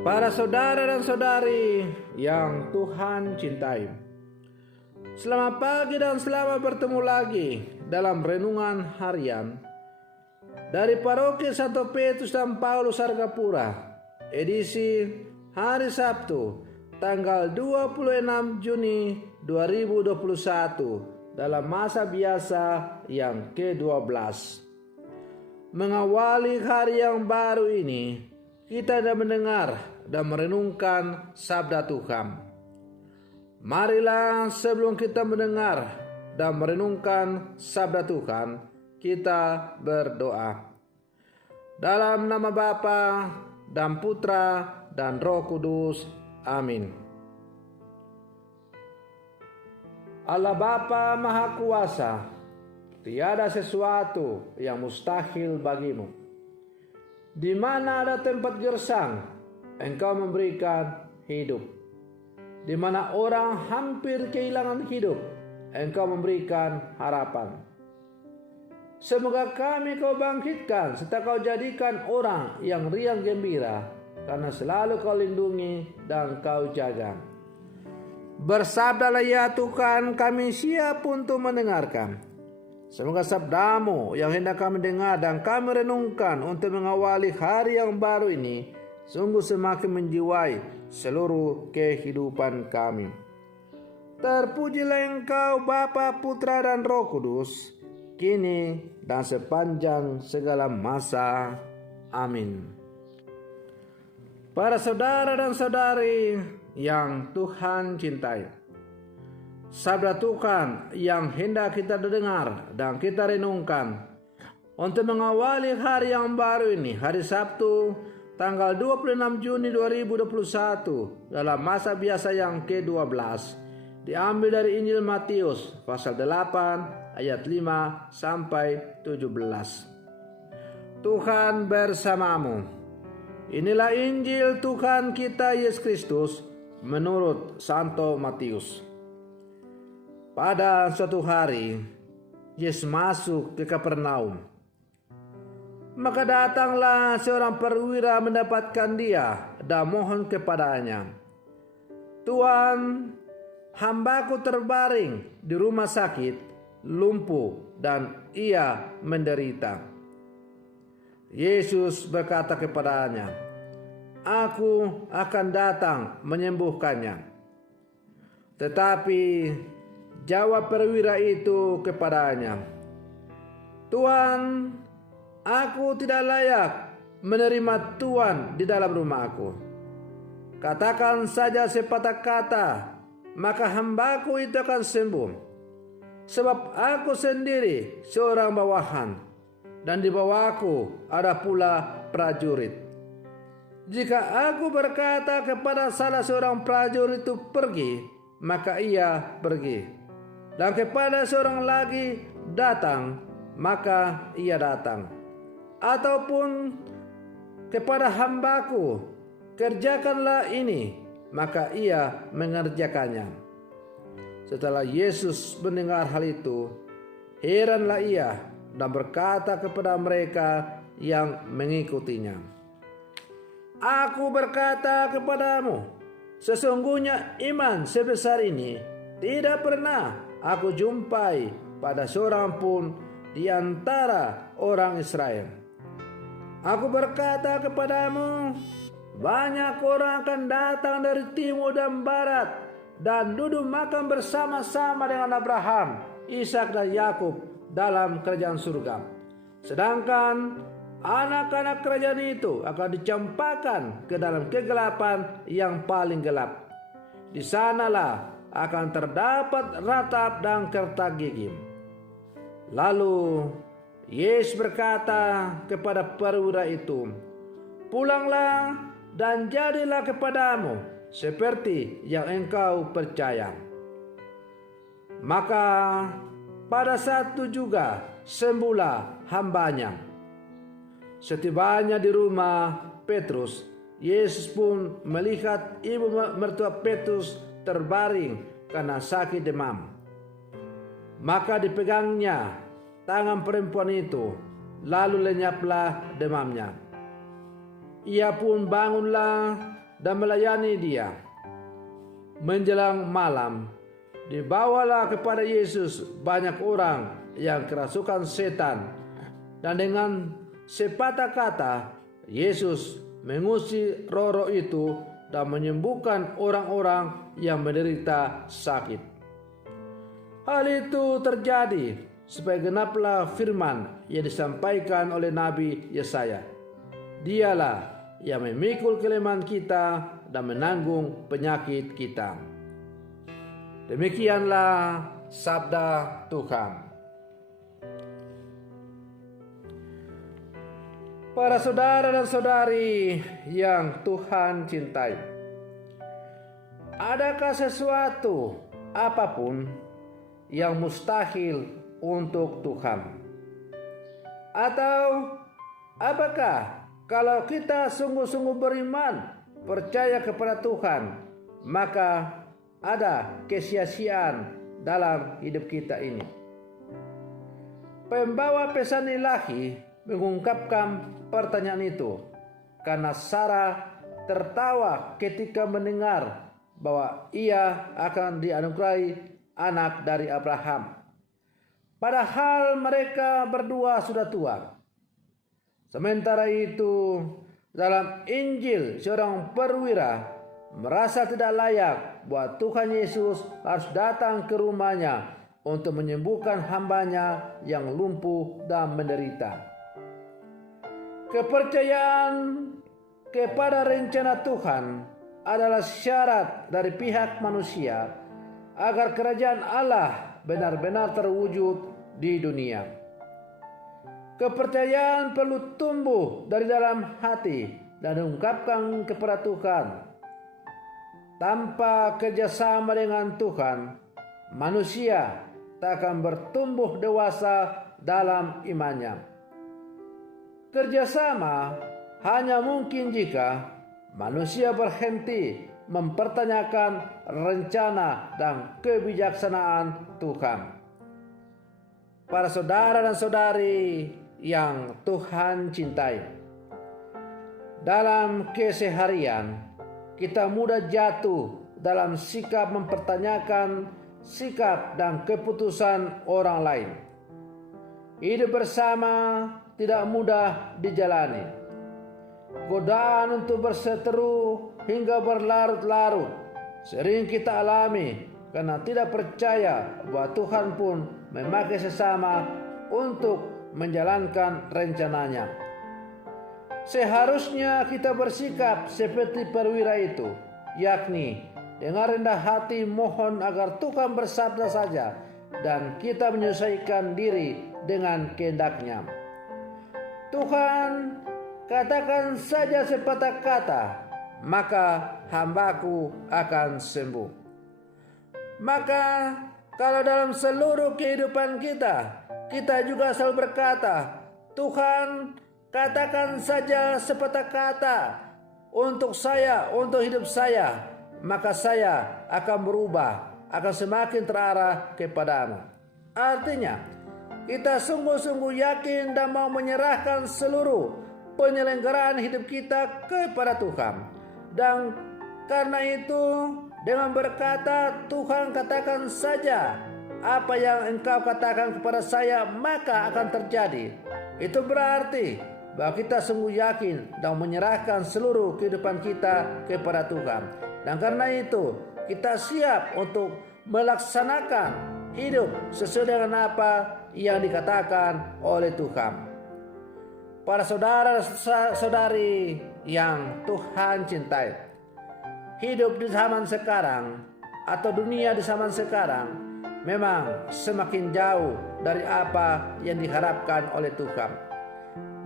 Para saudara dan saudari yang Tuhan cintai, selamat pagi dan selamat bertemu lagi dalam renungan harian dari Paroki Santo Petrus dan Paulus Argapura, edisi hari Sabtu tanggal 26 Juni 2021 dalam masa biasa yang ke-12. Mengawali hari yang baru ini, kita akan mendengar dan merenungkan sabda Tuhan. Marilah sebelum kita mendengar dan merenungkan sabda Tuhan, kita berdoa. Dalam nama Bapa dan Putra dan Roh Kudus. Amin. Allah Bapa Maha Kuasa, tiada sesuatu yang mustahil bagimu. Di mana ada tempat gersang, Engkau memberikan hidup. Di mana orang hampir kehilangan hidup, Engkau memberikan harapan. Semoga kami Kau bangkitkan serta Kau jadikan orang yang riang gembira, karena selalu Kau lindungi dan Kau jaga. Bersabdalah ya Tuhan, kami siap untuk mendengarkan. Semoga sabdamu yang hendak kami dengar dan kami renungkan untuk mengawali hari yang baru ini sungguh semakin menjiwai seluruh kehidupan kami. Terpujilah Engkau Bapa, Putra dan Roh Kudus, kini dan sepanjang segala masa. Amin. Para saudara dan saudari yang Tuhan cintai, sabda Tuhan yang hendak kita dengar dan kita renungkan untuk mengawali hari yang baru ini, hari Sabtu tanggal 26 Juni 2021 dalam masa biasa yang ke-12, diambil dari Injil Matius pasal 8 ayat 5 sampai 17. Tuhan bersamamu. Inilah Injil Tuhan kita Yesus Kristus menurut Santo Matius. Pada suatu hari, Yesus masuk ke Kapernaum. Maka datanglah seorang perwira mendapatkan dia dan mohon kepadanya, "Tuan, hambaku terbaring di rumah sakit, lumpuh dan ia menderita." Yesus berkata kepadanya, "Aku akan datang menyembuhkannya." Tetapi jawab perwira itu kepadanya, "Tuan, aku tidak layak menerima Tuan di dalam rumahku. Katakan saja sepatah kata, maka hambaku itu akan sembuh. Sebab aku sendiri seorang bawahan, dan di bawahku ada pula prajurit. Jika aku berkata kepada salah seorang prajurit itu pergi, maka ia pergi. Dan kepada seorang lagi datang, maka ia datang. Ataupun kepada hambaku, kerjakanlah ini, maka ia mengerjakannya." Setelah Yesus mendengar hal itu, heranlah ia dan berkata kepada mereka yang mengikutinya, "Aku berkata kepadamu, sesungguhnya iman sebesar ini tidak pernah aku jumpai pada seorang pun di antara orang Israel. Aku berkata kepadamu, banyak orang akan datang dari timur dan barat dan duduk makan bersama-sama dengan Abraham, Ishak dan Yakub dalam kerajaan surga. Sedangkan anak-anak kerajaan itu akan dicampakkan ke dalam kegelapan yang paling gelap. Di sanalah akan terdapat ratap dan kertak gigi." Lalu Yesus berkata kepada perwira itu, "Pulanglah dan jadilah kepadamu seperti yang engkau percaya." Maka pada saat itu juga sembuhlah hambanya. Setibanya di rumah Petrus, Yesus pun melihat ibu mertua Petrus terbaring karena sakit demam. Maka dipegangnya tangan perempuan itu, lalu lenyaplah demamnya. Ia pun bangunlah dan melayani Dia. Menjelang malam, dibawalah kepada Yesus banyak orang yang kerasukan setan, dan dengan sepatah kata Yesus mengusir roh-roh itu dan menyembuhkan orang-orang yang menderita sakit. Hal itu terjadi supaya genaplah firman yang disampaikan oleh Nabi Yesaya. Dialah yang memikul kelemahan kita dan menanggung penyakit kita. Demikianlah sabda Tuhan. Para saudara dan saudari yang Tuhan cintai, adakah sesuatu apapun yang mustahil untuk Tuhan? Atau apakah kalau kita sungguh-sungguh beriman, percaya kepada Tuhan, maka ada kesia-siaan dalam hidup kita ini? Pembawa pesan ilahi mengungkapkan pertanyaan itu karena Sarah tertawa ketika mendengar bahwa ia akan dianugerahi anak dari Abraham, padahal mereka berdua sudah tua. Sementara itu, dalam Injil seorang perwira merasa tidak layak bahwa Tuhan Yesus harus datang ke rumahnya untuk menyembuhkan hambanya yang lumpuh dan menderita. Kepercayaan kepada rencana Tuhan adalah syarat dari pihak manusia agar kerajaan Allah benar-benar terwujud di dunia. Kepercayaan perlu tumbuh dari dalam hati dan diungkapkan kepada Tuhan. Tanpa kerjasama dengan Tuhan, manusia tak akan bertumbuh dewasa dalam imannya. Kerjasama hanya mungkin jika manusia berhenti mempertanyakan rencana dan kebijaksanaan Tuhan. Para saudara dan saudari yang Tuhan cintai, dalam keseharian kita mudah jatuh dalam sikap mempertanyakan sikap dan keputusan orang lain. Hidup bersama tidak mudah dijalani. Godaan untuk berseteru hingga berlarut-larut sering kita alami karena tidak percaya bahwa Tuhan pun memakai sesama untuk menjalankan rencananya. Seharusnya kita bersikap seperti perwira itu, yakni dengan rendah hati mohon agar Tuhan bersabda saja dan kita menyesuaikan diri dengan kehendak-Nya. Tuhan, katakan saja sepatah kata, maka hambaku akan sembuh. Maka kalau dalam seluruh kehidupan kita juga selalu berkata, Tuhan, katakan saja sepatah kata untuk saya, untuk hidup saya, maka saya akan berubah, akan semakin terarah kepadamu. Artinya, kita sungguh-sungguh yakin dan mau menyerahkan seluruh penyelenggaraan hidup kita kepada Tuhan. Dan karena itu, dengan berkata, Tuhan katakan saja apa yang engkau katakan kepada saya, maka akan terjadi. Itu berarti bahwa kita sungguh yakin dan menyerahkan seluruh kehidupan kita kepada Tuhan. Dan karena itu kita siap untuk melaksanakan hidup sesuai dengan apa yang dikatakan oleh Tuhan. Para saudara-saudari yang Tuhan cintai, hidup di zaman sekarang atau dunia di zaman sekarang memang semakin jauh dari apa yang diharapkan oleh Tuhan.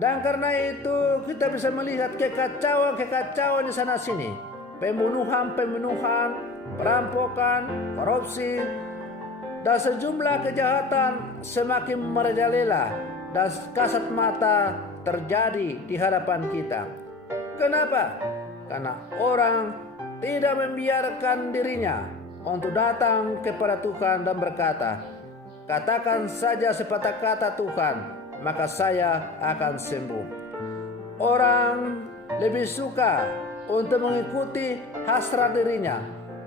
Dan karena itu kita bisa melihat kekacauan di sana sini, pembunuhan, perampokan, korupsi, dan sejumlah kejahatan semakin merajalela dan kasat mata terjadi di hadapan kita. Kenapa? Karena orang tidak membiarkan dirinya untuk datang kepada Tuhan dan berkata, katakan saja sepatah kata Tuhan, maka saya akan sembuh. Orang lebih suka untuk mengikuti hasrat dirinya,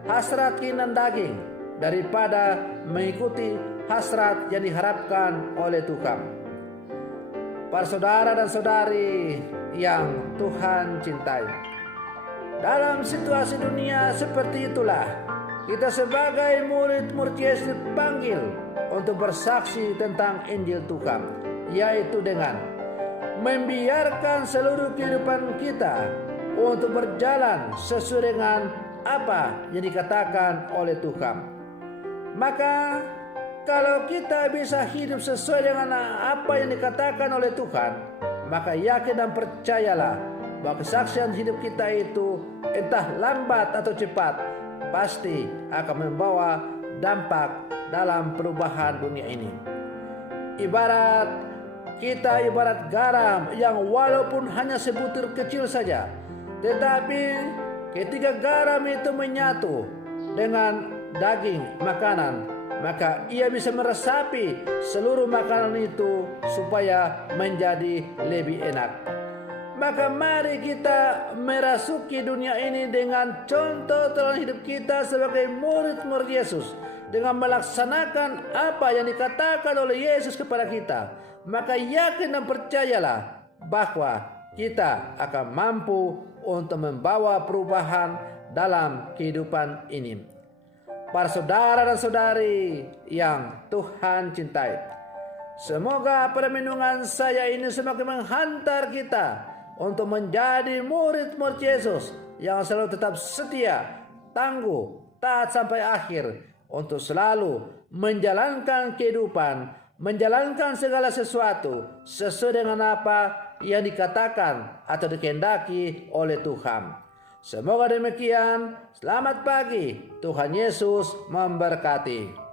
hasrat keinginan daging, daripada mengikuti hasrat yang diharapkan oleh Tuhan. Para saudara dan saudari yang Tuhan cintai, dalam situasi dunia seperti itulah kita sebagai murid-murid Yesus dipanggil untuk bersaksi tentang Injil Tuhan, yaitu dengan membiarkan seluruh kehidupan kita untuk berjalan sesuai dengan apa yang dikatakan oleh Tuhan. Maka kalau kita bisa hidup sesuai dengan apa yang dikatakan oleh Tuhan, maka yakin dan percayalah bahwa kesaksian hidup kita itu entah lambat atau cepat pasti akan membawa dampak dalam perubahan dunia ini. Kita ibarat garam yang walaupun hanya sebutir kecil saja, tetapi ketika garam itu menyatu dengan daging makanan, maka ia bisa meresapi seluruh makanan itu supaya menjadi lebih enak. Maka mari kita merasuki dunia ini dengan contoh teladan hidup kita sebagai murid-murid Yesus, dengan melaksanakan apa yang dikatakan oleh Yesus kepada kita. Maka yakin dan percayalah bahwa kita akan mampu untuk membawa perubahan dalam kehidupan ini. Para saudara dan saudari yang Tuhan cintai, semoga permenungan saya ini semakin menghantar kita untuk menjadi murid-murid Yesus yang selalu tetap setia, tangguh, taat sampai akhir, untuk selalu menjalankan kehidupan, menjalankan segala sesuatu sesuai dengan apa yang dikatakan atau dikehendaki oleh Tuhan. Semoga demikian. Selamat pagi. Tuhan Yesus memberkati.